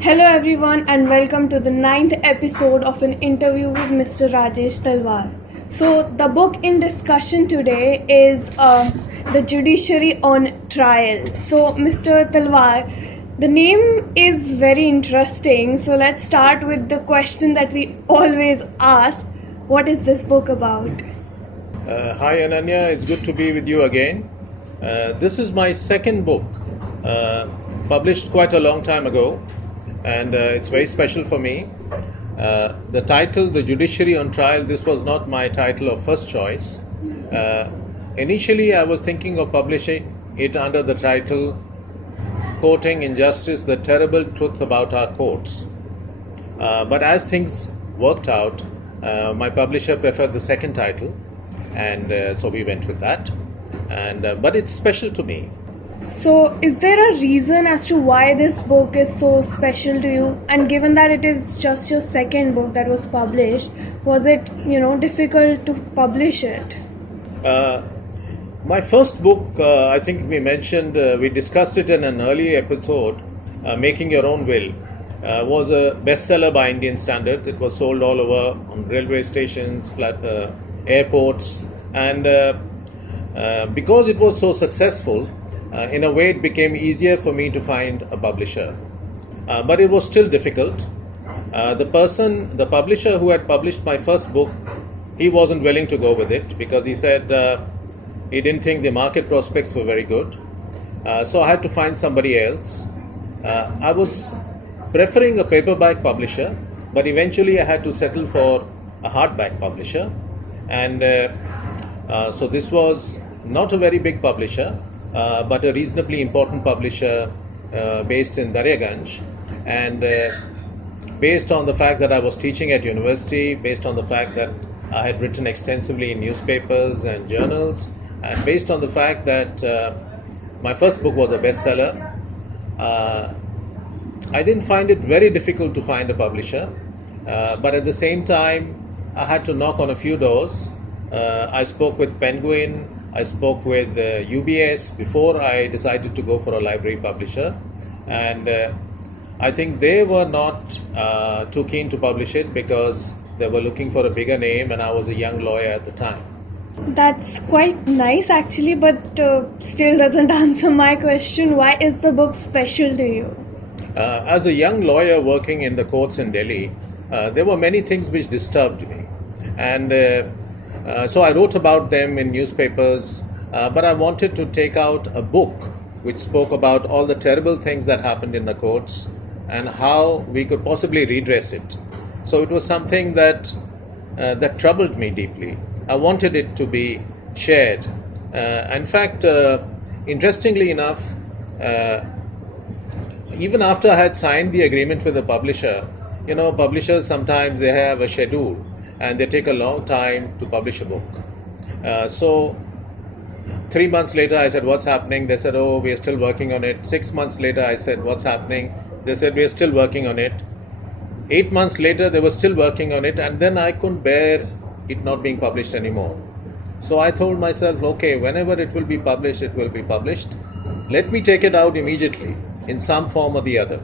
Hello everyone and welcome to the 9th episode of an interview with Mr. Rajesh Talwar. So the book in discussion today is The Judiciary on Trial. So Mr. Talwar, the name is very interesting. So let's start with the question that we always ask. What is this book about? Hi Ananya, it's good to be with you again. This is my second book, published quite a long time ago, and it's very special for me. The title, The Judiciary on Trial, this was not my title of first choice. Initially, I was thinking of publishing it under the title, Quoting Injustice, the Terrible Truth About Our Courts. But as things worked out, my publisher preferred the second title, and so we went with that. But it's special to me. So, is there a reason as to why this book is so special to you? And given that it is just your second book that was published, was it, difficult to publish it? My first book, I think we discussed it in an early episode, Making Your Own Will, was a bestseller by Indian standards. It was sold all over on railway stations, airports, and because it was so successful, in a way it became easier for me to find a publisher. But it was still difficult. The publisher who had published my first book, he wasn't willing to go with it because he said he didn't think the market prospects were very good. So I had to find somebody else. I was preferring a paperback publisher, but eventually I had to settle for a hardback publisher. And so this was not a very big publisher, but a reasonably important publisher based in Daryaganj. And based on the fact that I was teaching at university, based on the fact that I had written extensively in newspapers and journals, and based on the fact that my first book was a bestseller, I didn't find it very difficult to find a publisher. But at the same time, I had to knock on a few doors. I spoke with Penguin, I spoke with UBS before I decided to go for a library publisher, and I think they were not too keen to publish it because they were looking for a bigger name and I was a young lawyer at the time. That's quite nice actually, but still doesn't answer my question. Why is the book special to you? As a young lawyer working in the courts in Delhi, there were many things which disturbed me, and so I wrote about them in newspapers, but I wanted to take out a book which spoke about all the terrible things that happened in the courts and how we could possibly redress it. So it was something that troubled me deeply. I wanted it to be shared. In fact, interestingly enough, even after I had signed the agreement with the publisher, publishers sometimes they have a schedule and they take a long time to publish a book. So 3 months later I said, what's happening? They said, oh, we are still working on it. 6 months later I said, what's happening? They said, we are still working on it. 8 months later they were still working on it, and then I couldn't bear it not being published anymore. So I told myself, okay, whenever it will be published, it will be published. Let me take it out immediately in some form or the other.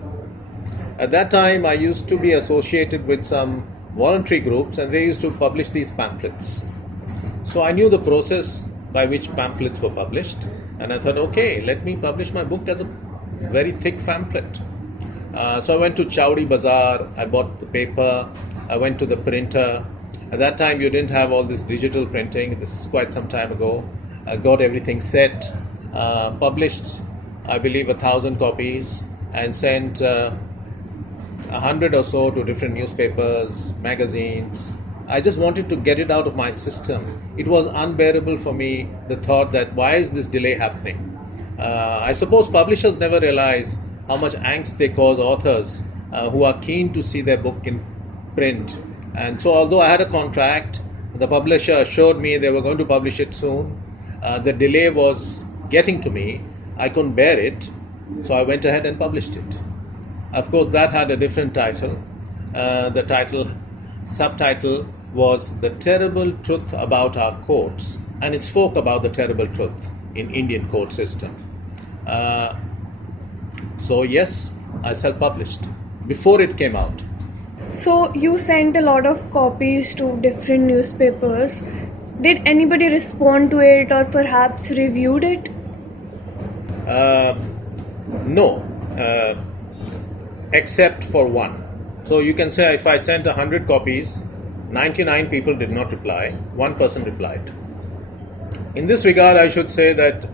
At that time I used to be associated with some voluntary groups, and they used to publish these pamphlets. So I knew the process by which pamphlets were published, and I thought, okay, let me publish my book as a very thick pamphlet. So I went to Chowdi Bazaar, I bought the paper, I went to the printer. At that time you didn't have all this digital printing, this is quite some time ago. I got everything set, published I believe 1,000 copies, and sent 100 or so to different newspapers, magazines. I just wanted to get it out of my system. It was unbearable for me, the thought that why is this delay happening? I suppose publishers never realize how much angst they cause authors who are keen to see their book in print. And so although I had a contract, the publisher assured me they were going to publish it soon. The delay was getting to me. I couldn't bear it, so I went ahead and published it. Of course, that had a different title. The subtitle was The Terrible Truth About Our Courts, and it spoke about the terrible truth in Indian court system. So yes, I self-published. before it came out. So you sent a lot of copies to different newspapers. Did anybody respond to it or perhaps reviewed it? No, except for one. So you can say if I sent 100 copies, 99 people did not reply, one person replied. In this regard, I should say that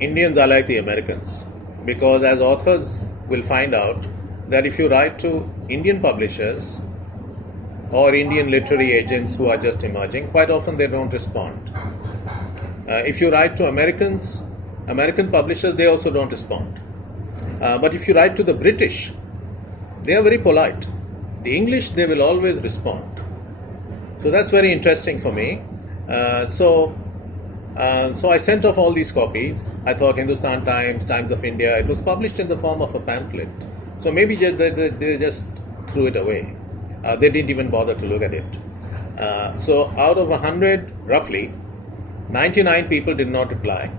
Indians are like the Americans, because as authors will find out that if you write to Indian publishers or Indian literary agents who are just emerging, quite often they don't respond. If you write to American publishers, they also don't respond. But if you write to the British, they are very polite. The English, they will always respond. So that's very interesting for me. So I sent off all these copies. I thought Hindustan Times, Times of India, it was published in the form of a pamphlet. So maybe they just threw it away. They didn't even bother to look at it. So out of 100, roughly, 99 people did not reply.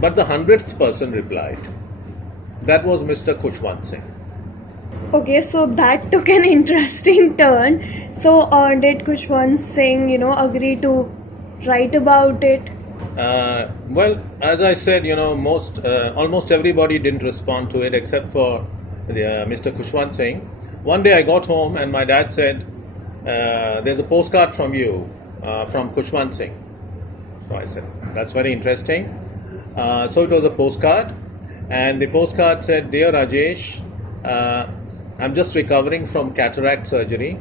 But the 100th person replied. That was Mr. Khushwant Singh. Okay, so that took an interesting turn. So did Khushwant Singh, agree to write about it? Well, as I said, almost everybody didn't respond to it except for Mr. Khushwant Singh. One day I got home and my dad said, there's a postcard from you, from Khushwant Singh. So I said, that's very interesting. So it was a postcard, and the postcard said, Dear Rajesh, I'm just recovering from cataract surgery,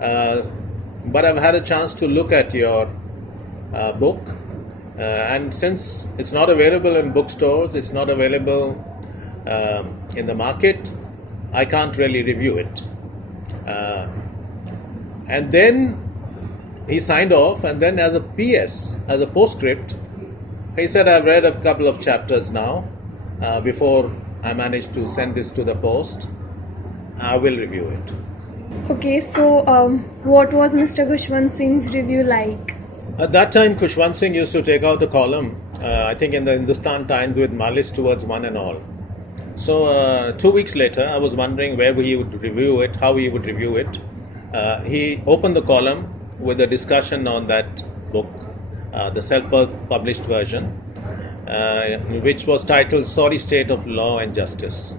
but I've had a chance to look at your book, and since it's not available in bookstores, it's not available in the market, I can't really review it. And then he signed off, and then as a PS, as a postscript, he said, I've read a couple of chapters now. Before I managed to send this to the post, I will review it. Okay, so what was Mr. Khushwant Singh's review like? At that time, Khushwant Singh used to take out a column, I think in the Hindustan Times, with malice towards one and all. So 2 weeks later, I was wondering where he would review it, how he would review it. He opened the column with a discussion on that book, the self-published version, which was titled Sorry State of Law and Justice.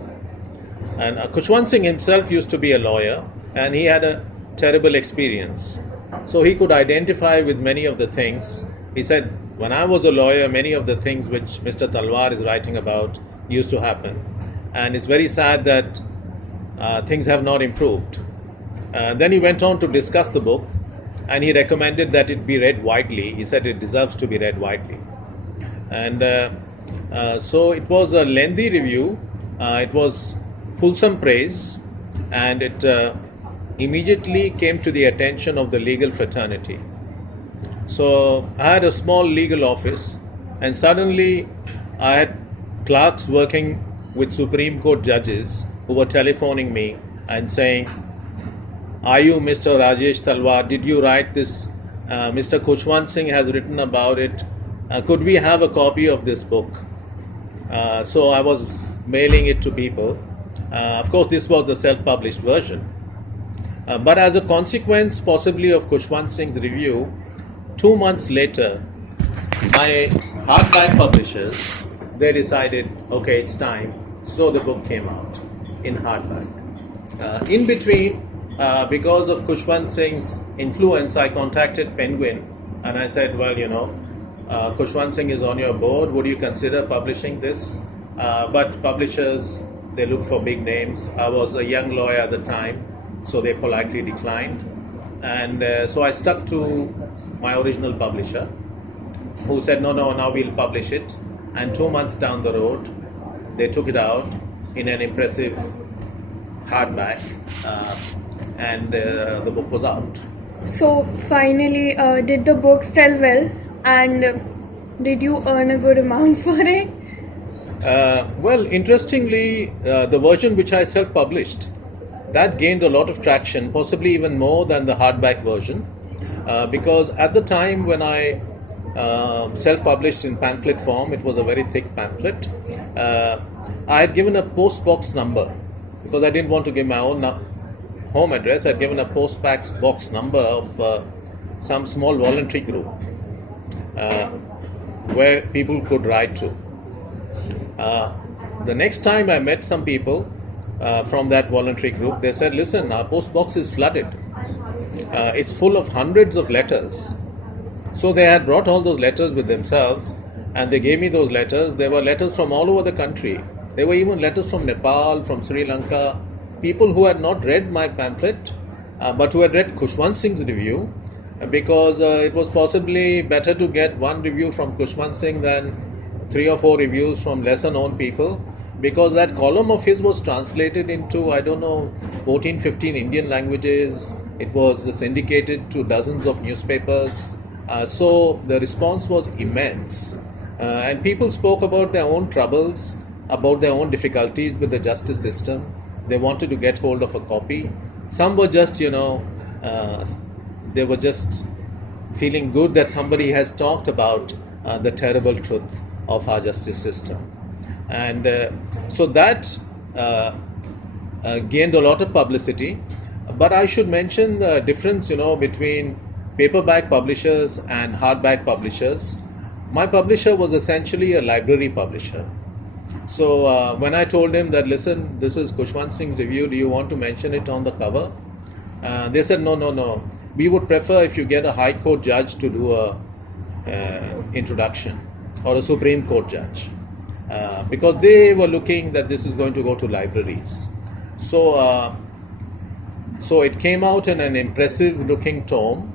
And Khushwant Singh himself used to be a lawyer, and he had a terrible experience. So he could identify with many of the things. He said, when I was a lawyer, many of the things which Mr. Talwar is writing about used to happen. And it's very sad that things have not improved. Then he went on to discuss the book, and he recommended that it be read widely. He said it deserves to be read widely. And so it was a lengthy review. It was fulsome praise, and it immediately came to the attention of the legal fraternity. So I had a small legal office, and suddenly I had clerks working with Supreme Court judges who were telephoning me and saying, are you Mr. Rajesh Talwar? Did you write this? Mr. Khushwant Singh has written about it. Could we have a copy of this book? So I was mailing it to people. Of course, this was the self-published version. But as a consequence, possibly, of Khushwant Singh's review, 2 months later, my hardback publishers, they decided, okay, it's time. So the book came out in hardback. In between, because of Khushwant Singh's influence, I contacted Penguin, and I said, well, Khushwant Singh is on your board. Would you consider publishing this? But publishers, they look for big names. I was a young lawyer at the time, so they politely declined. And so I stuck to my original publisher, who said, no, now we'll publish it. And 2 months down the road, they took it out in an impressive hardback, and the book was out. So finally, did the book sell well, and did you earn a good amount for it? Well, interestingly, the version which I self-published, that gained a lot of traction, possibly even more than the hardback version, because at the time when I self-published in pamphlet form, it was a very thick pamphlet, I had given a post box number because I didn't want to give my own home address. I'd given a post box number of some small voluntary group where people could write to. The next time I met some people from that voluntary group, they said, listen, our post box is flooded. It's full of hundreds of letters. So they had brought all those letters with themselves, and they gave me those letters. There were letters from all over the country. There were even letters from Nepal, from Sri Lanka, people who had not read my pamphlet, but who had read Khushwant Singh's review, because it was possibly better to get one review from Khushwant Singh than 3 or 4 reviews from lesser known people, because that column of his was translated into, 14, 15 Indian languages. It was syndicated to dozens of newspapers. So the response was immense. And people spoke about their own troubles, about their own difficulties with the justice system. They wanted to get hold of a copy. Some were just, they were just feeling good that somebody has talked about the terrible truth of our justice system. And so that gained a lot of publicity. But I should mention the difference, between paperback publishers and hardback publishers. My publisher was essentially a library publisher. So when I told him that, listen, this is Khushwant Singh's review, do you want to mention it on the cover? They said, no. We would prefer if you get a High Court judge to do a introduction, or a Supreme Court judge, because they were looking that this is going to go to libraries. So it came out in an impressive looking tome.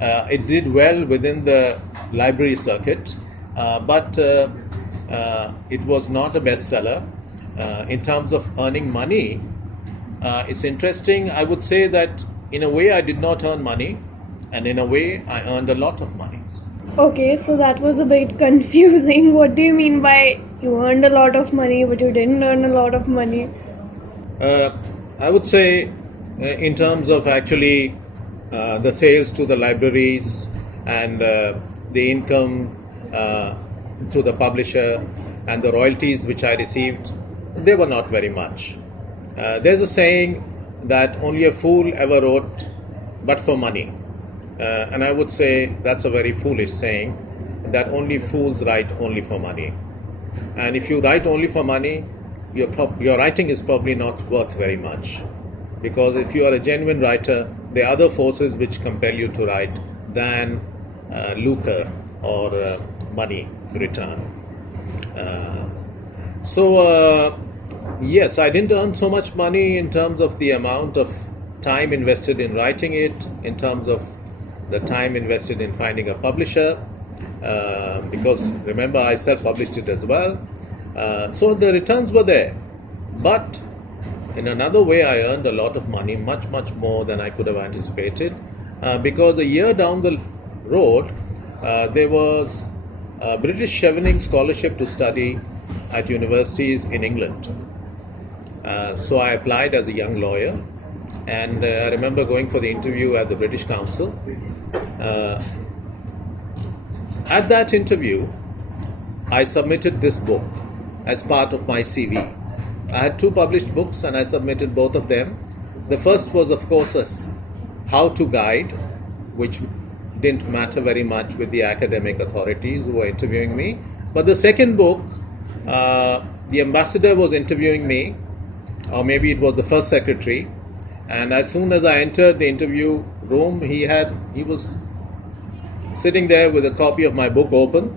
It did well within the library circuit, but it was not a bestseller. In terms of earning money, it's interesting. I would say that in a way I did not earn money, and in a way I earned a lot of money. Okay, so that was a bit confusing. What do you mean by you earned a lot of money but you didn't earn a lot of money? I would say in terms of actually the sales to the libraries and the income to the publisher and the royalties which I received, they were not very much. There's a saying that only a fool ever wrote but for money. And I would say that's a very foolish saying, that only fools write only for money. And if you write only for money, your writing is probably not worth very much. Because if you are a genuine writer, there are other forces which compel you to write than lucre or money return. Yes, I didn't earn so much money in terms of the amount of time invested in writing it, in terms of the time invested in finding a publisher, because remember I self-published it as well. So the returns were there. But in another way, I earned a lot of money, much more than I could have anticipated, because a year down the road, there was a British Chevening scholarship to study at universities in England. So I applied as a young lawyer, and I remember going for the interview at the British Council. At that interview, I submitted this book as part of my CV. I had 2 published books and I submitted both of them. The first was, of course, a how-to guide, which didn't matter very much with the academic authorities who were interviewing me. But the second book, the ambassador was interviewing me, or maybe it was the first secretary, and as soon as I entered the interview room, he was sitting there with a copy of my book open,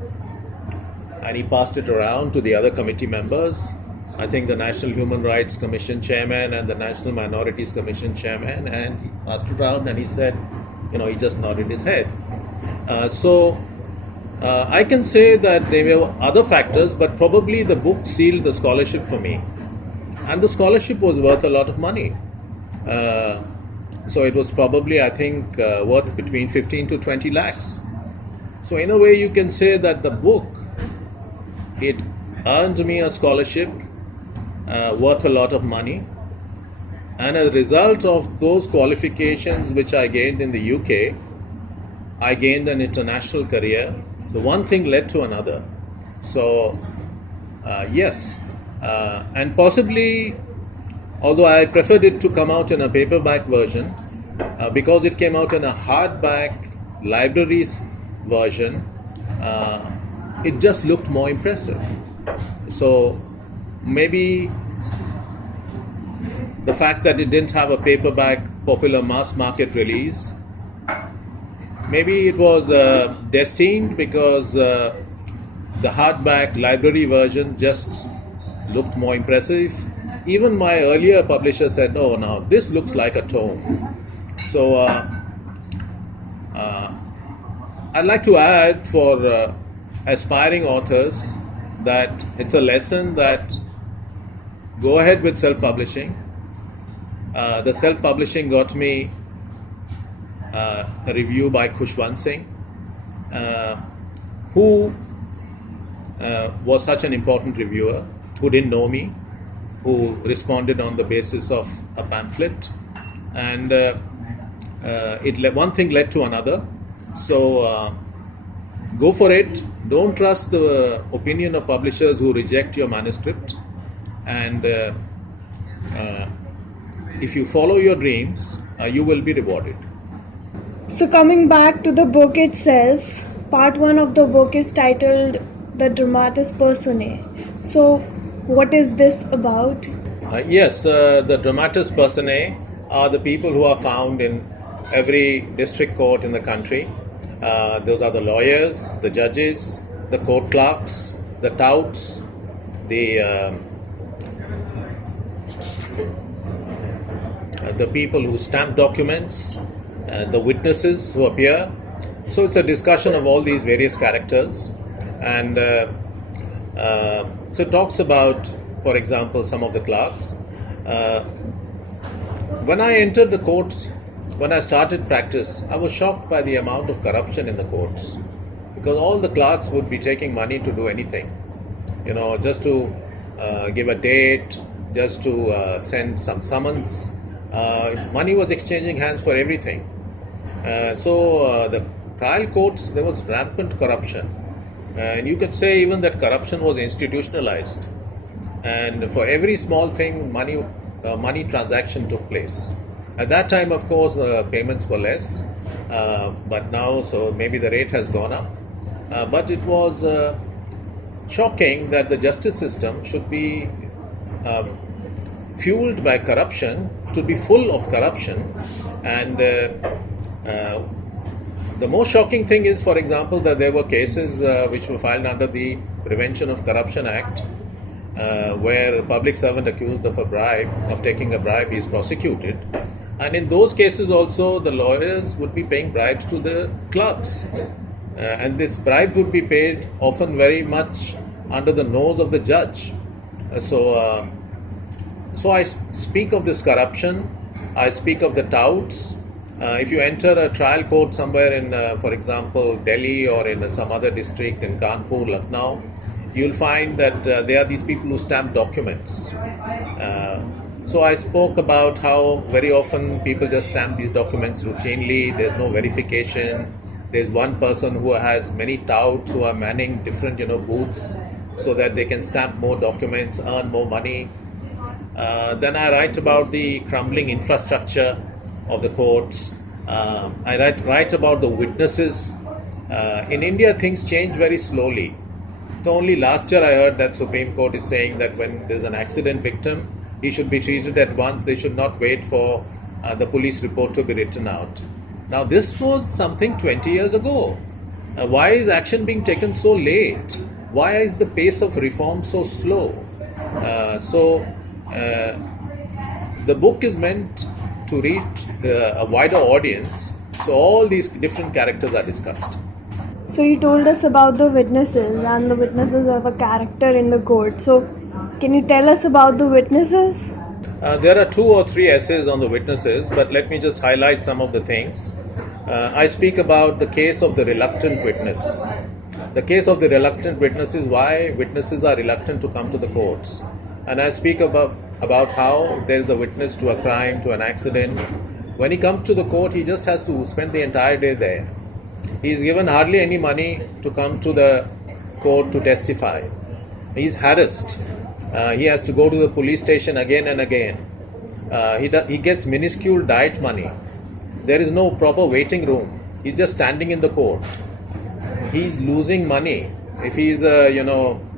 and he passed it around to the other committee members. I think the National Human Rights Commission chairman and the National Minorities Commission chairman, and he passed it around and he said, he just nodded his head. I can say that there were other factors, but probably the book sealed the scholarship for me. And the scholarship was worth a lot of money. So it was probably, I think, worth between 15 to 20 lakhs. So in a way, you can say that the book, it earned me a scholarship worth a lot of money. And as a result of those qualifications which I gained in the UK, I gained an international career. So one thing led to another. So yes, and possibly although I preferred it to come out in a paperback version, because it came out in a hardback libraries version, it just looked more impressive. So maybe the fact that it didn't have a paperback popular mass market release, maybe it was destined, because the hardback library version just looked more impressive. Even my earlier publisher said, "Oh, now this looks like a tome." So I'd like to add for aspiring authors that it's a lesson that go ahead with self-publishing. The self-publishing got me a review by Khushwant Singh, who was such an important reviewer, who didn't know me, who responded on the basis of a pamphlet, and one thing led to another. So go for it. Don't trust the opinion of publishers who reject your manuscript, and if you follow your dreams, you will be rewarded. So coming back to the book itself, part 1 of the book is titled the dramatis personae. So what is this about? Yes, the dramatis personae are the people who are found in every district court in the country. Those are the lawyers, the judges, the court clerks, the touts, the people who stamp documents, the witnesses who appear. So it's a discussion of all these various characters, and so it talks about, for example, some of the clerks. When I entered the courts, when I started practice, I was shocked by the amount of corruption in the courts, because all the clerks would be taking money to do anything, just to give a date, just to send some summons. Money was exchanging hands for everything. So the trial courts, there was rampant corruption, and you could say even that corruption was institutionalized, and for every small thing money transaction took place. At that time, of course, payments were less, but now, so maybe the rate has gone up, but it was shocking that the justice system should be fueled by corruption, to be full of corruption. And the most shocking thing is, for example, that there were cases which were filed under the Prevention of Corruption Act, where a public servant accused of taking a bribe is prosecuted. And in those cases also, the lawyers would be paying bribes to the clerks. And this bribe would be paid often very much under the nose of the judge. So I speak of this corruption. I speak of the touts. If you enter a trial court somewhere in, for example, Delhi, or in some other district in Kanpur, Lucknow, you'll find that there are these people who stamp documents. So I spoke about how very often people just stamp these documents routinely. There's no verification. There's one person who has many touts who are manning different, booths, so that they can stamp more documents, earn more money. Then I write about the crumbling infrastructure of the courts. I write about the witnesses. In India, things change very slowly. So only last year I heard that Supreme Court is saying that when there's an accident victim, he should be treated at once. They should not wait for the police report to be written out. Now this was something 20 years ago. Why is action being taken so late? Why is the pace of reform so slow? The book is meant to reach a wider audience. So all these different characters are discussed. So you told us about the witnesses, and the witnesses have a character in the court. So can you tell us about the witnesses? There are 2 or 3 essays on the witnesses, but let me just highlight some of the things. I speak about the case of the reluctant witness. The case of the reluctant witness is why witnesses are reluctant to come to the courts. And I speak about how if there is a witness to a crime, to an accident, when he comes to the court, he just has to spend the entire day there. He is given hardly any money to come to the court to testify. He is harassed. He has to go to the police station again and again. He gets minuscule diet money. There is no proper waiting room. He's just standing in the court. He's losing money. If he's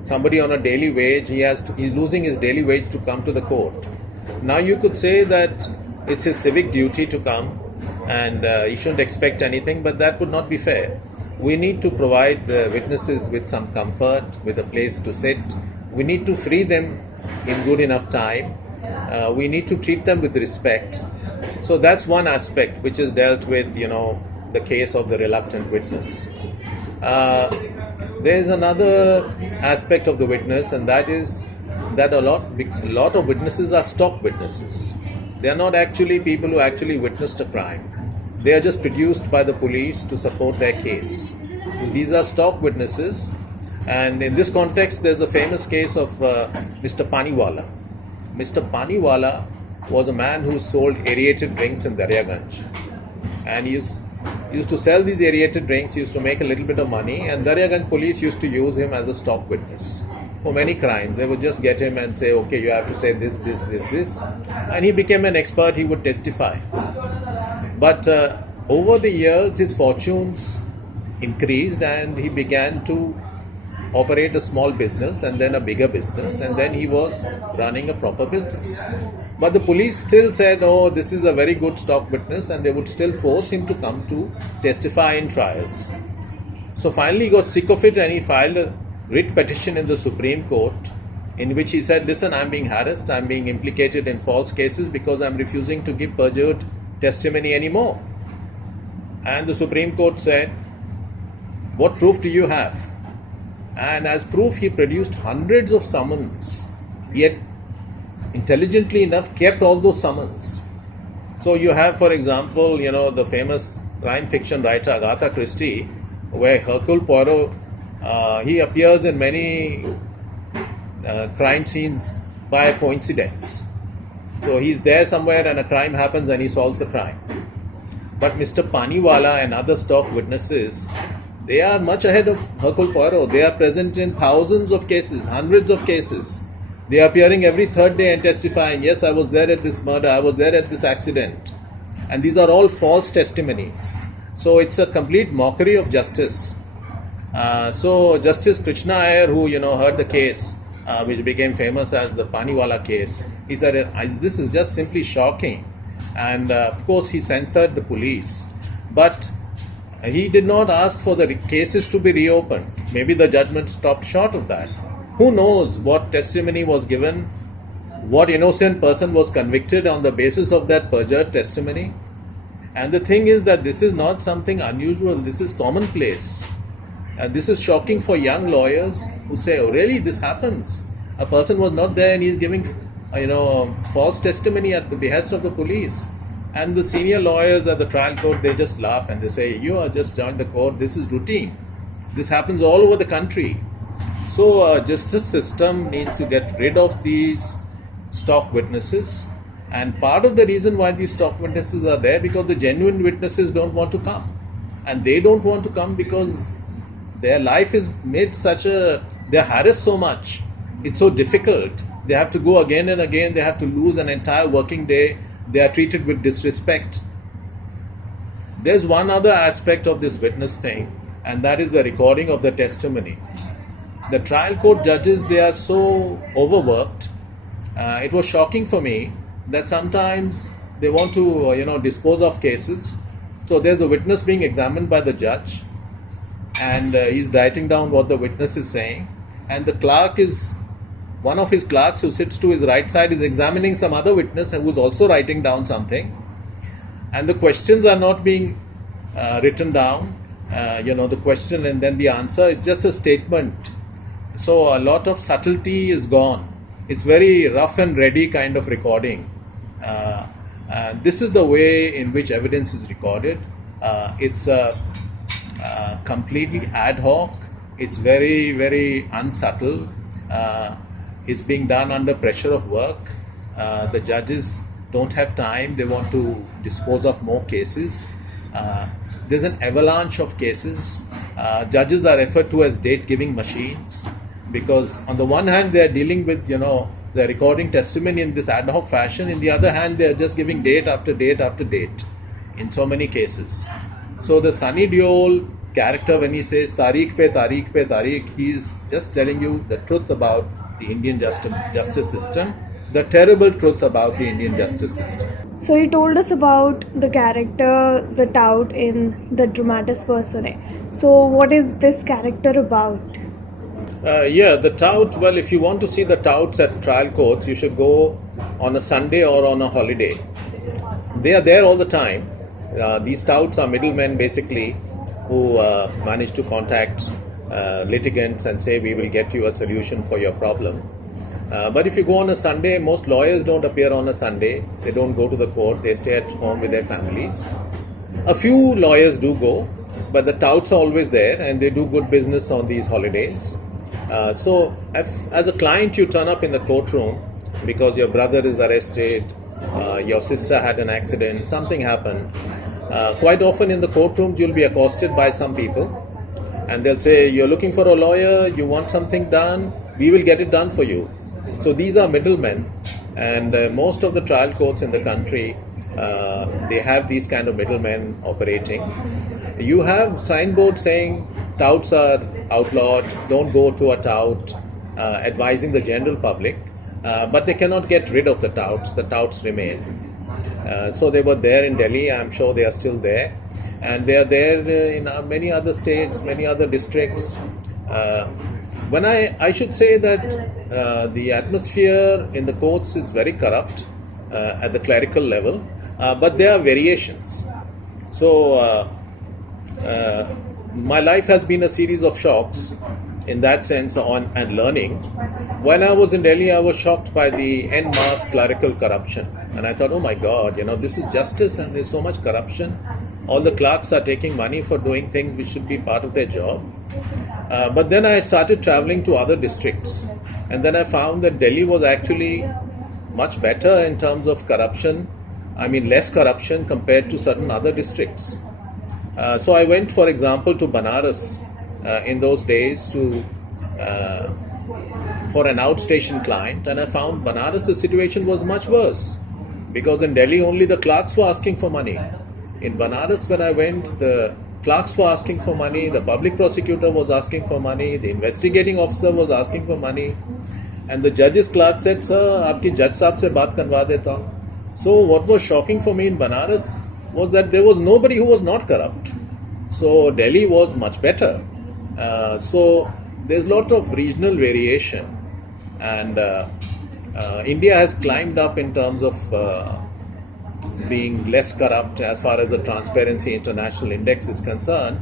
somebody on a daily wage, he's losing his daily wage to come to the court. Now you could say that it's his civic duty to come and he shouldn't expect anything, but that would not be fair. We need to provide the witnesses with some comfort, with a place to sit. We need to free them in good enough time. We need to treat them with respect. So that's one aspect which is dealt with, the case of the reluctant witness. There is another aspect of the witness, and that is that a lot of witnesses are stock witnesses. They are not actually people who actually witnessed a crime. They are just produced by the police to support their case. These are stock witnesses, and in this context, there's a famous case of Mr. Paniwala. Mr. Paniwala was a man who sold aerated drinks in Daryaganj, and he used to sell these aerated drinks. He used to make a little bit of money, and Daryaganj police used to use him as a stock witness for many crimes. They would just get him and say, okay, you have to say this, and he became an expert. He would testify. But over the years, his fortunes increased, and he began to operate a small business and then a bigger business, and then he was running a proper business. But the police still said, oh, this is a very good stock witness, and they would still force him to come to testify in trials. So finally he got sick of it, and he filed a writ petition in the Supreme Court in which he said, listen, I'm being harassed, I'm being implicated in false cases because I'm refusing to give perjured testimony anymore. And the Supreme Court said, what proof do you have? And as proof, he produced hundreds of summons, yet intelligently enough kept all those summons. So you have, for example, the famous crime fiction writer Agatha Christie, where Hercule Poirot, he appears in many crime scenes by a coincidence. So he's there somewhere and a crime happens and he solves the crime. But Mr. Paniwala and other stock witnesses, they are much ahead of Hercule Poirot. They are present in thousands of cases, hundreds of cases. They are appearing every third day and testifying, yes, I was there at this murder, I was there at this accident. And these are all false testimonies. So it's a complete mockery of justice. So Justice Krishna Iyer, who heard the case, which became famous as the Paniwala case, he said, this is just simply shocking. And of course he censored the police. But he did not ask for the cases to be reopened. Maybe the judgment stopped short of that. Who knows what testimony was given, what innocent person was convicted on the basis of that perjured testimony. And the thing is that this is not something unusual, this is commonplace. And this is shocking for young lawyers who say, oh really, this happens? A person was not there and he's giving false testimony at the behest of the police. And the senior lawyers at the trial court, they just laugh and they say, you are just joined the court, this is routine. This happens all over the country. So justice system needs to get rid of these stock witnesses. And part of the reason why these stock witnesses are there, because the genuine witnesses don't want to come. And they don't want to come because their life is made they're harassed so much. It's so difficult. They have to go again and again. They have to lose an entire working day. They are treated with disrespect. There's one other aspect of this witness thing, and that is the recording of the testimony. The trial court judges, they are so overworked. It was shocking for me that sometimes they want to, dispose of cases. So there's a witness being examined by the judge, and he's writing down what the witness is saying. And one of his clerks who sits to his right side is examining some other witness who is also writing down something. And the questions are not being written down. The question and then the answer is just a statement. So a lot of subtlety is gone. It's very rough and ready kind of recording. This is the way in which evidence is recorded. It's completely ad hoc. It's very, very unsubtle. It's being done under pressure of work. The judges don't have time. They want to dispose of more cases. There's an avalanche of cases. Judges are referred to as date-giving machines because on the one hand, they are dealing with, They're recording testimony in this ad hoc fashion. In the other hand, they're just giving date after date after date in so many cases. So the Sunny Deol character, when he says Tariq pe Tariq, he is just telling you the truth about the Indian justice system, the terrible truth about the Indian justice system. So you told us about the character, the tout in the dramatis personae. So what is this character about? The tout, well, if you want to see the touts at trial courts, you should go on a Sunday or on a holiday. They are there all the time. These touts are middlemen basically who manage to contact litigants and say, we will get you a solution for your problem. But if you go on a Sunday, most lawyers don't appear on a Sunday. They don't go to the court. They stay at home with their families. A few lawyers do go, but the touts are always there and they do good business on these holidays. So as a client, you turn up in the courtroom because your brother is arrested, your sister had an accident, something happened. Quite often in the courtrooms, you'll be accosted by some people and they'll say, you're looking for a lawyer, you want something done, we will get it done for you. So these are middlemen, and most of the trial courts in the country, they have these kind of middlemen operating. You have signboards saying touts are outlawed, don't go to a tout, advising the general public, but they cannot get rid of the touts remain. So they were there in Delhi, I'm sure they are still there, and they are there in many other states, many other districts. When I should say that the atmosphere in the courts is very corrupt at the clerical level, but there are variations. So my life has been a series of shocks in that sense and learning. When I was in Delhi, I was shocked by the en masse clerical corruption. And I thought, oh my God, this is justice and there's so much corruption. All the clerks are taking money for doing things which should be part of their job. But then I started traveling to other districts. And then I found that Delhi was actually much better in terms of corruption. I mean, less corruption compared to certain other districts. So I went, for example, to Banaras in those days for an outstation client. And I found Banaras, the situation was much worse. Because in Delhi, only the clerks were asking for money. In Banaras, when I went, the clerks were asking for money, the public prosecutor was asking for money, the investigating officer was asking for money, and the judge's clerk said, sir, aapki judge saab se baat karwa deta hu. So what was shocking for me in Banaras was that there was nobody who was not corrupt. So Delhi was much better. So there's a lot of regional variation, and India has climbed up in terms of being less corrupt as far as the Transparency International Index is concerned.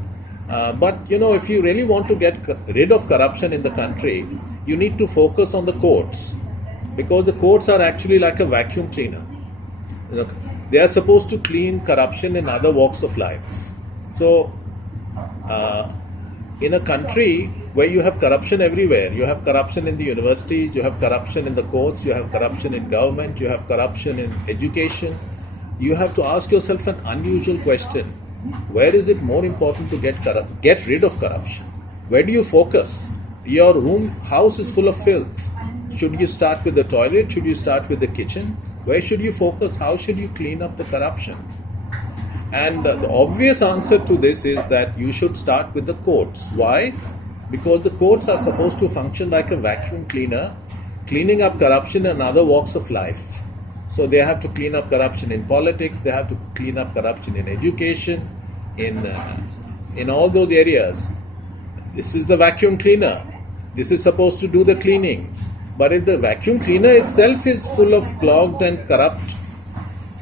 But if you really want to get rid of corruption in the country, you need to focus on the courts, because the courts are actually like a vacuum cleaner. They are supposed to clean corruption in other walks of life. So in a country where you have corruption everywhere, you have corruption in the universities, you have corruption in the courts, you have corruption in government, you have corruption in education, you have to ask yourself an unusual question. Where is it more important to get rid of corruption? Where do you focus? Your house is full of filth. Should you start with the toilet? Should you start with the kitchen? Where should you focus? How should you clean up the corruption? And the obvious answer to this is that you should start with the courts. Why? Because the courts are supposed to function like a vacuum cleaner, cleaning up corruption in other walks of life. So they have to clean up corruption in politics, they have to clean up corruption in education, in all those areas. This is the vacuum cleaner. This is supposed to do the cleaning. But if the vacuum cleaner itself is full of clogged and corrupt,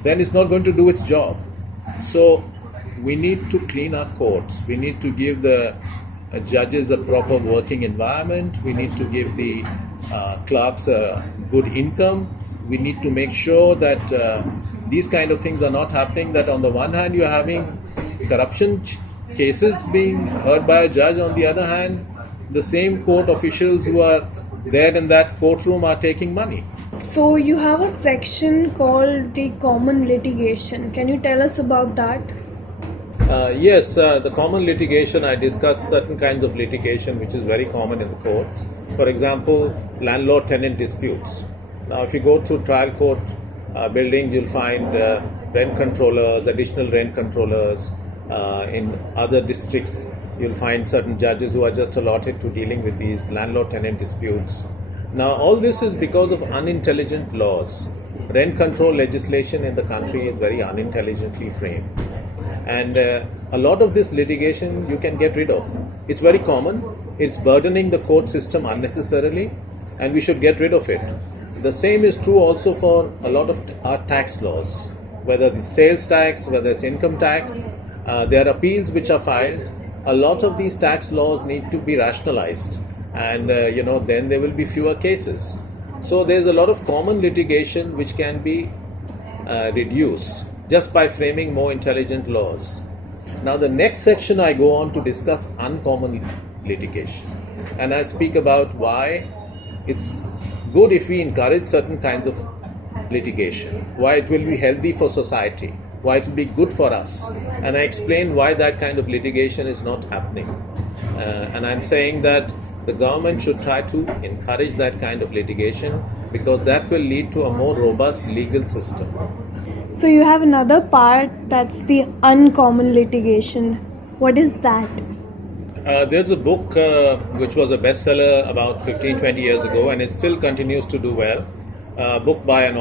then it's not going to do its job. So we need to clean our courts. We need to give the judges a proper working environment. We need to give the clerks a good income. We need to make sure that these kind of things are not happening, that on the one hand you're having corruption cases being heard by a judge, on the other hand the same court officials who are there in that courtroom are taking money. So you have a section called the common litigation. Can you tell us about that? Yes, the common litigation, I discussed certain kinds of litigation which is very common in the courts. For example, landlord-tenant disputes. Now, if you go through trial court buildings, you'll find rent controllers, additional rent controllers. In other districts, you'll find certain judges who are just allotted to dealing with these landlord-tenant disputes. Now, all this is because of unintelligent laws. Rent control legislation in the country is very unintelligently framed. And a lot of this litigation you can get rid of. It's very common. It's burdening the court system unnecessarily, and we should get rid of it. The same is true also for a lot of our tax laws, whether it's sales tax, whether it's income tax. There are appeals which are filed. A lot of these tax laws need to be rationalized, and then there will be fewer cases. So there's a lot of common litigation which can be reduced just by framing more intelligent laws. Now the next section I go on to discuss uncommon litigation, and I speak about why it's good if we encourage certain kinds of litigation, why it will be healthy for society, why it will be good for us, and I explain why that kind of litigation is not happening. And I'm saying that the government should try to encourage that kind of litigation because that will lead to a more robust legal system. So you have another part that's the uncommon litigation. What is that? There's a book which was a bestseller about 15-20 years ago, and it still continues to do well. A book by an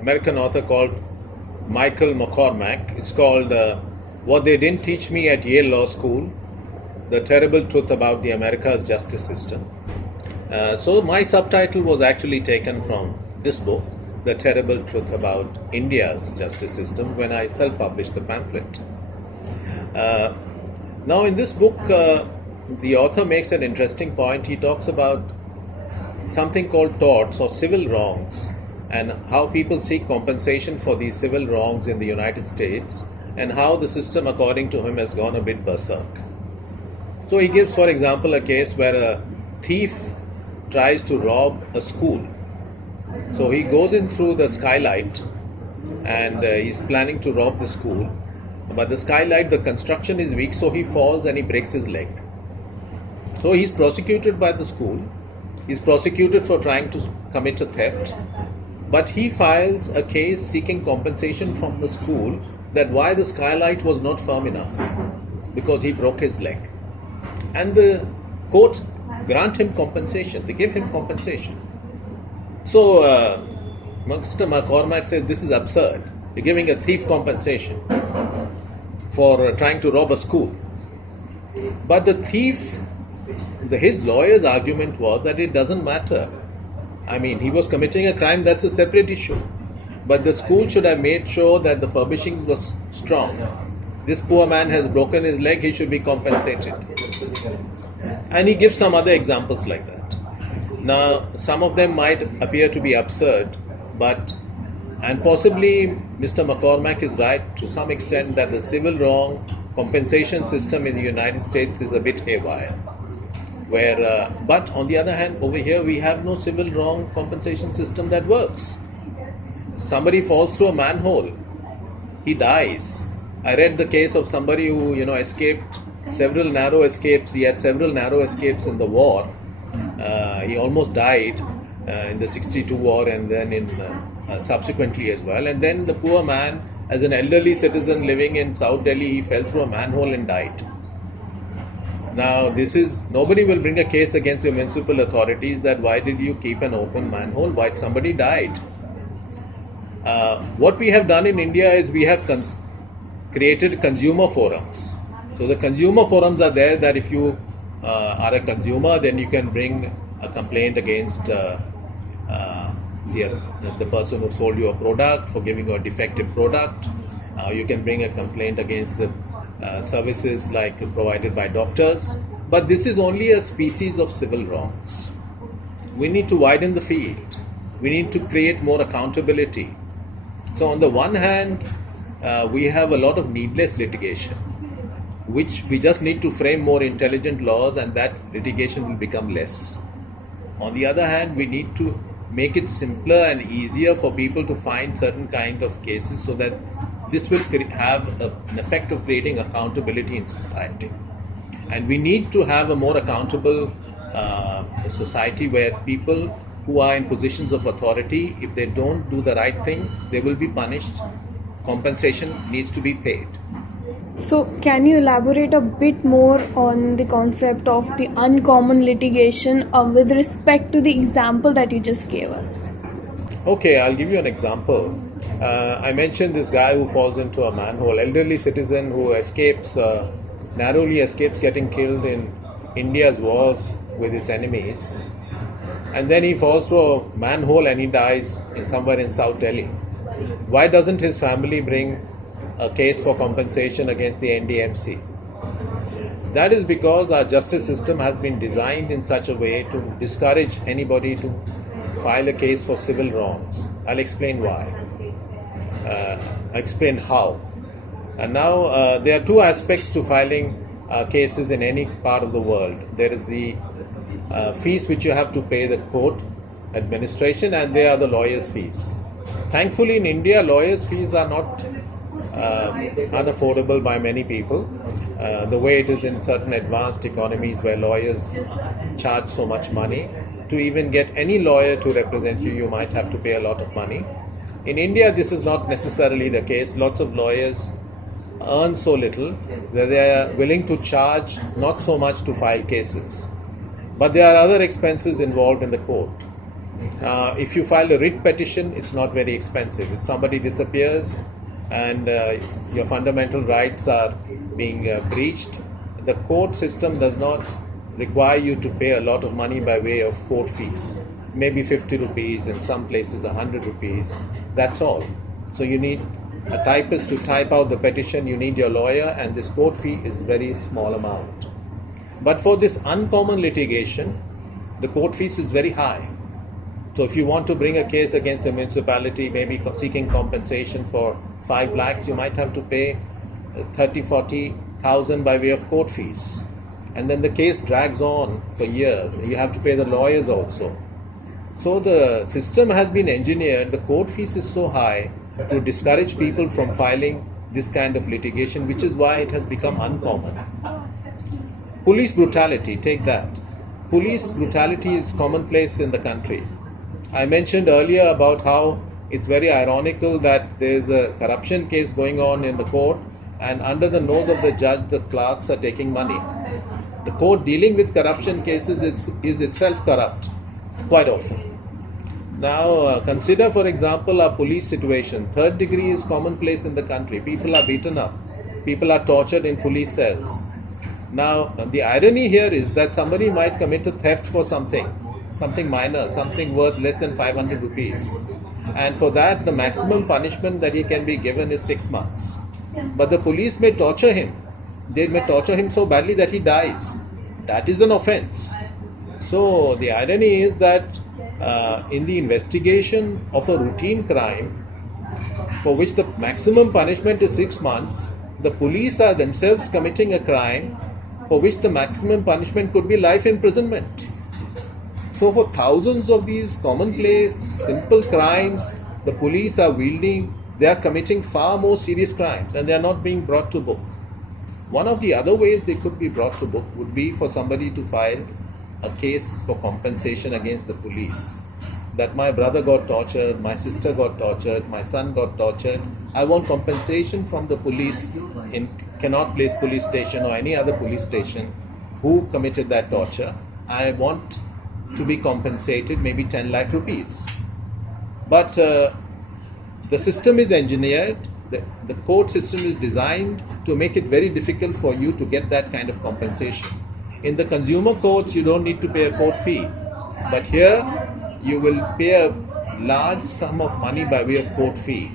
American author called Michael McCormack. It's called What They Didn't Teach Me at Yale Law School, The Terrible Truth About the America's Justice System. So my subtitle was actually taken from this book, The Terrible Truth About India's Justice System, when I self-published the pamphlet. Now in this book, the author makes an interesting point. He talks about something called torts or civil wrongs, and how people seek compensation for these civil wrongs in the United States, and how the system, according to him, has gone a bit berserk. So he gives, for example, a case where a thief tries to rob a school. So he goes in through the skylight and he's planning to rob the school. But the skylight, the construction is weak, so he falls and he breaks his leg. So he's prosecuted by the school. He's prosecuted for trying to commit a theft. But he files a case seeking compensation from the school that why the skylight was not firm enough because he broke his leg. And the courts grant him compensation. They give him compensation. So Mr. McCormack says this is absurd. You're giving a thief compensation for trying to rob a school. But the thief, his lawyer's argument was that it doesn't matter. I mean, he was committing a crime, that's a separate issue. But the school should have made sure that the furnishings was strong. This poor man has broken his leg, he should be compensated. And he gives some other examples like that. Now, some of them might appear to be absurd, and possibly Mr. McCormack is right to some extent that the civil wrong compensation system in the United States is a bit haywire. But on the other hand, over here we have no civil wrong compensation system that works. Somebody falls through a manhole, he dies. I read the case of somebody who escaped several narrow escapes. He had several narrow escapes in the war. He almost died in the 62 war and then in subsequently as well. And then the poor man, as an elderly citizen living in South Delhi, he fell through a manhole and died. Now nobody will bring a case against the municipal authorities that why did you keep an open manhole, why somebody died. What we have done in India is we have created consumer forums. So the consumer forums are there that if you are a consumer, then you can bring a complaint against the person who sold you a product for giving you a defective product. You can bring a complaint against the services like provided by doctors. But this is only a species of civil wrongs. We need to widen the field. We need to create more accountability. So on the one hand, we have a lot of needless litigation, which we just need to frame more intelligent laws and that litigation will become less. On the other hand, we need to make it simpler and easier for people to find certain kind of cases so that this will have an effect of creating accountability in society. And we need to have a more accountable society where people who are in positions of authority. If they don't do the right thing, they will be punished. Compensation needs to be paid. So, can you elaborate a bit more on the concept of the uncommon litigation with respect to the example that you just gave us? Okay, I'll give you an example. I mentioned this guy who falls into a manhole, elderly citizen who narrowly escapes getting killed in India's wars with his enemies. And then he falls to a manhole and he dies somewhere in South Delhi. Why doesn't his family bring a case for compensation against the NDMC? That is because our justice system has been designed in such a way to discourage anybody to file a case for civil wrongs. I'll explain why. Explain how. And now there are two aspects to filing cases in any part of the world. There is the fees which you have to pay the court administration, and there are the lawyers' fees. Thankfully, in India, lawyers' fees are not unaffordable by many people. The way it is in certain advanced economies where lawyers charge so much money. To even get any lawyer to represent you, you might have to pay a lot of money. In India, this is not necessarily the case. Lots of lawyers earn so little that they are willing to charge not so much to file cases. But there are other expenses involved in the court. If you file a writ petition, it's not very expensive. If somebody disappears and your fundamental rights are being breached, the court system does not require you to pay a lot of money by way of court fees. Maybe 50 rupees, in some places 100 rupees. That's all. So you need a typist to type out the petition, you need your lawyer, and this court fee is very small amount. But for this uncommon litigation, the court fees is very high. So if you want to bring a case against a municipality, maybe seeking compensation for 5 lakhs, you might have to pay 30,000-40,000 by way of court fees. And then the case drags on for years. You have to pay the lawyers also. So the system has been engineered, the court fees is so high to discourage people from filing this kind of litigation, which is why it has become uncommon. Police brutality, take that. Police brutality is commonplace in the country. I mentioned earlier about how it's very ironical that there's a corruption case going on in the court, and under the nose of the judge, the clerks are taking money. The court dealing with corruption cases is itself corrupt, quite often. Now, consider, for example, our police situation. Third degree is commonplace in the country. People are beaten up. People are tortured in police cells. Now, the irony here is that somebody might commit a theft for something minor, something worth less than 500 rupees. And for that, the maximum punishment that he can be given is 6 months. But the police may torture him. They may torture him so badly that he dies. That is an offense. So the irony is that in the investigation of a routine crime for which the maximum punishment is 6 months, the police are themselves committing a crime for which the maximum punishment could be life imprisonment. So for thousands of these commonplace, simple crimes, the police are they are committing far more serious crimes, and they are not being brought to book. One of the other ways they could be brought to book would be for somebody to file a case for compensation against the police. That my brother got tortured, my sister got tortured, my son got tortured. I want compensation from the police in Connaught Place police station or any other police station who committed that torture. I want to be compensated maybe 10 lakh rupees. But the system is engineered, the court system is designed to make it very difficult for you to get that kind of compensation. In the consumer courts, you don't need to pay a court fee. But here, you will pay a large sum of money by way of court fee.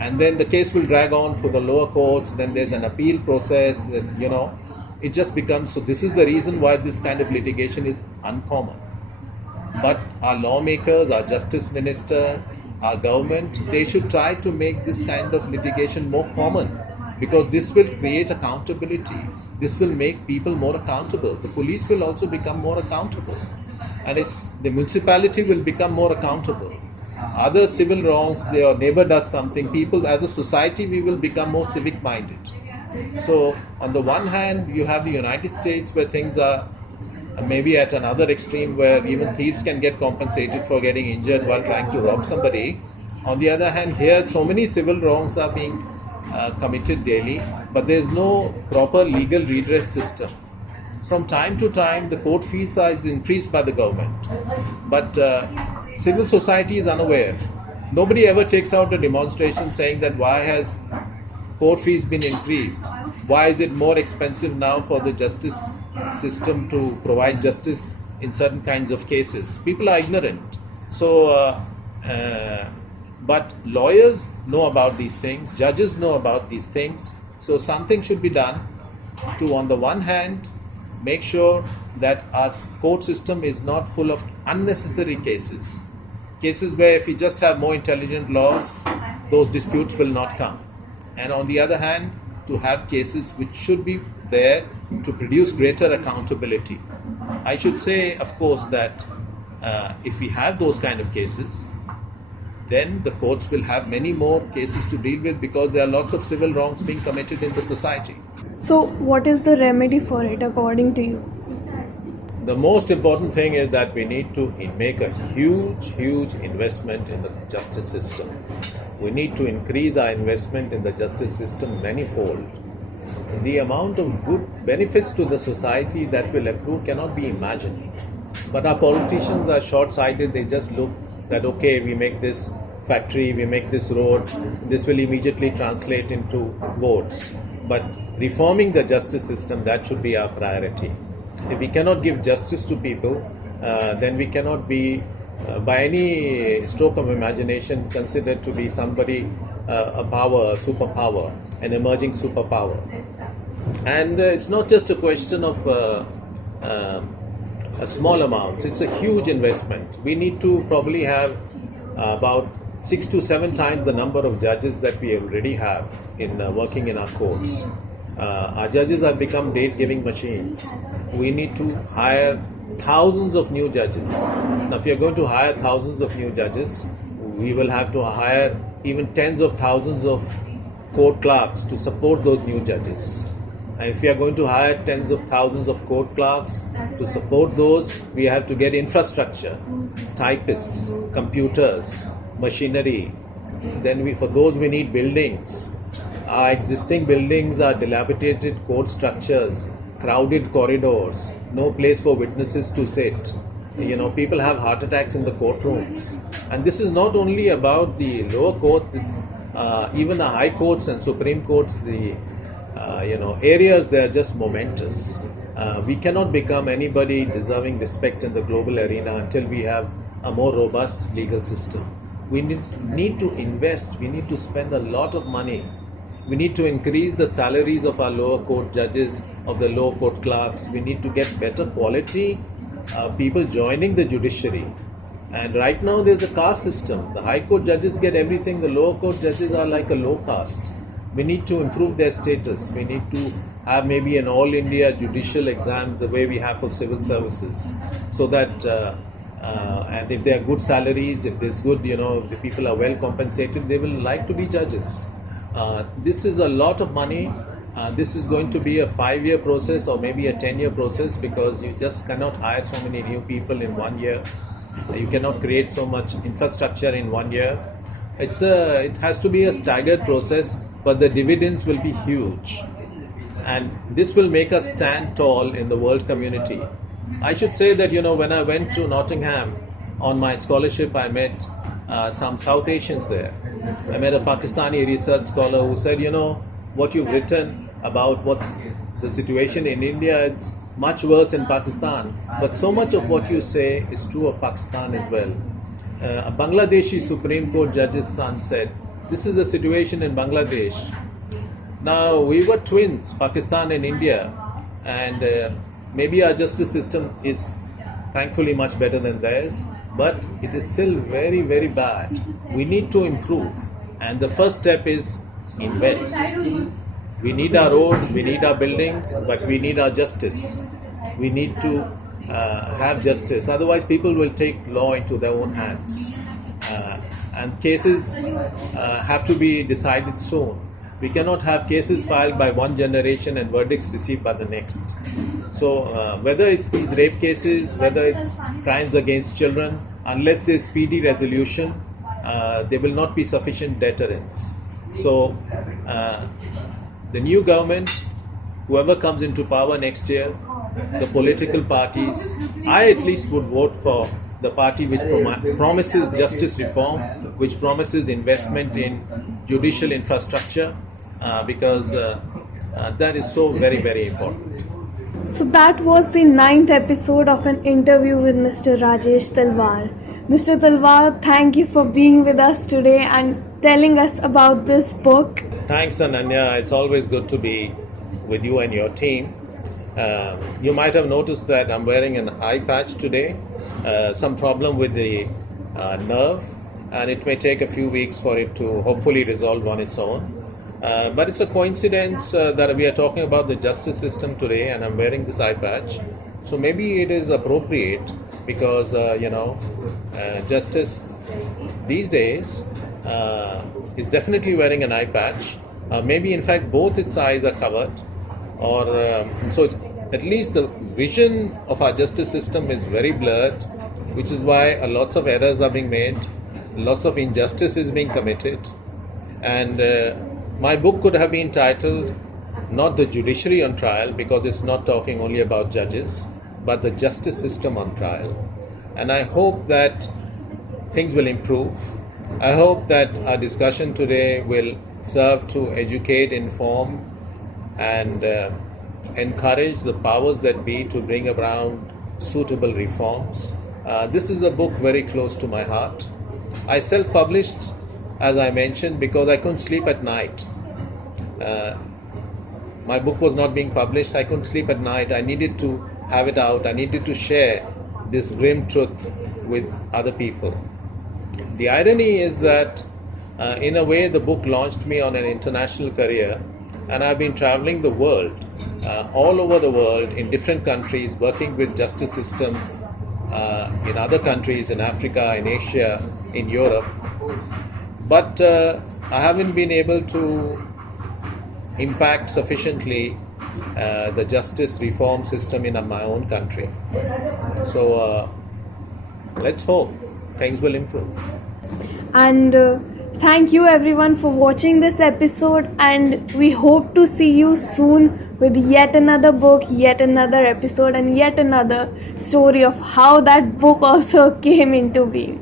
And then the case will drag on through the lower courts, then there's an appeal process, then, it just becomes, so this is the reason why this kind of litigation is uncommon. But our lawmakers, our justice minister, our government, they should try to make this kind of litigation more common, because this will create accountability. This will make people more accountable. The police will also become more accountable. And the municipality will become more accountable. Other civil wrongs, your neighbor does something, people as a society, we will become more civic minded. So on the one hand, you have the United States where things are maybe at another extreme where even thieves can get compensated for getting injured while trying to rob somebody. On the other hand, here so many civil wrongs are being committed daily, but there's no proper legal redress system. From time to time, the court fee size is increased by the government, but civil society is unaware. Nobody ever takes out a demonstration saying that why has court fees been increased? Why is it more expensive now for the justice system to provide justice in certain kinds of cases? People are ignorant. So, but lawyers know about these things, judges know about these things. So something should be done to, on the one hand, make sure that our court system is not full of unnecessary cases. Cases where if we just have more intelligent laws, those disputes will not come. And on the other hand, to have cases which should be there to produce greater accountability. I should say, of course, that if we have those kind of cases, then the courts will have many more cases to deal with because there are lots of civil wrongs being committed in the society. So, what is the remedy for it according to you? The most important thing is that we need to make a huge investment in the justice system. We need to increase our investment in the justice system manifold. The amount of good benefits to the society that will accrue cannot be imagined. But our politicians are short-sighted. They just look that, okay, we make this factory, we make this road, this will immediately translate into votes. But reforming the justice system, that should be our priority. If we cannot give justice to people, then we cannot be, by any stroke of imagination, considered to be somebody, a power, a superpower, an emerging superpower. And it's not just a question of a small amount, it's a huge investment. We need to probably have about 6 to 7 times the number of judges that we already have in working in our courts. Our judges have become date-giving machines. We need to hire thousands of new judges. Now, if you're going to hire thousands of new judges, we will have to hire even tens of thousands of court clerks to support those new judges. And if we are going to hire tens of thousands of court clerks to support those, we have to get infrastructure, typists, computers, machinery. Then for those we need buildings. Our existing buildings are dilapidated court structures, crowded corridors, no place for witnesses to sit. People have heart attacks in the courtrooms. And this is not only about the lower courts, even the high courts and supreme courts, the areas, they are just momentous. We cannot become anybody deserving respect in the global arena until we have a more robust legal system. We need to invest, we need to spend a lot of money. We need to increase the salaries of our lower court judges, of the lower court clerks. We need to get better quality people joining the judiciary. And right now there's a caste system. The high court judges get everything, the lower court judges are like a low caste. We need to improve their status. We need to have maybe an all India judicial exam the way we have for civil services, so that and if there are good salaries, if there's good, if the people are well compensated, they will like to be judges. This is a lot of money. This is going to be a 5-year process or maybe a 10-year process, because you just cannot hire so many new people in 1 year. You cannot create so much infrastructure in 1 year. It has to be a staggered process, but the dividends will be huge. And this will make us stand tall in the world community. I should say that, when I went to Nottingham on my scholarship, I met some South Asians there. I met a Pakistani research scholar who said, what you've written about what's the situation in India, it's much worse in Pakistan. But so much of what you say is true of Pakistan as well. A Bangladeshi Supreme Court judge's son said, this is the situation in Bangladesh. Now, we were twins, Pakistan and India, and maybe our justice system is thankfully much better than theirs, but it is still very, very bad. We need to improve, and the first step is invest. We need our roads, we need our buildings, but we need our justice. We need to have justice, otherwise people will take law into their own hands. And cases have to be decided soon. We cannot have cases filed by one generation and verdicts received by the next. So whether it's these rape cases, whether it's crimes against children, unless there's speedy resolution, there will not be sufficient deterrence. So the new government, whoever comes into power next year, the political parties, I at least would vote for the party which promises justice reform, which promises investment in judicial infrastructure, because that is so very, very important. So that was the 9th episode of an interview with Mr. Rajesh Talwar. Mr. Talwar, thank you for being with us today and telling us about this book. Thanks, Ananya. It's always good to be with you and your team. You might have noticed that I'm wearing an eye patch today. Some problem with the nerve, and it may take a few weeks for it to hopefully resolve on its own. But it's a coincidence that we are talking about the justice system today, and I'm wearing this eye patch. So maybe it is appropriate because justice these days is definitely wearing an eye patch. Maybe in fact both its eyes are covered, or so it's, at least the vision of our justice system is very blurred, which is why lots of errors are being made, lots of injustice is being committed. And my book could have been titled not The Judiciary on Trial, because it's not talking only about judges, but the justice system on trial. And I hope that things will improve. I hope that our discussion today will serve to educate, inform, and encourage the powers that be to bring around suitable reforms. This is a book very close to my heart. I self-published, as I mentioned, because I couldn't sleep at night. My book was not being published. I couldn't sleep at night. I needed to have it out. I needed to share this grim truth with other people. The irony is that in a way the book launched me on an international career, and I've been traveling the world, all over the world, in different countries, working with justice systems in other countries, in Africa, in Asia, in Europe. But I haven't been able to impact sufficiently the justice reform system in my own country. So let's hope things will improve. And thank you everyone for watching this episode, and we hope to see you soon with yet another book, yet another episode, and yet another story of how that book also came into being.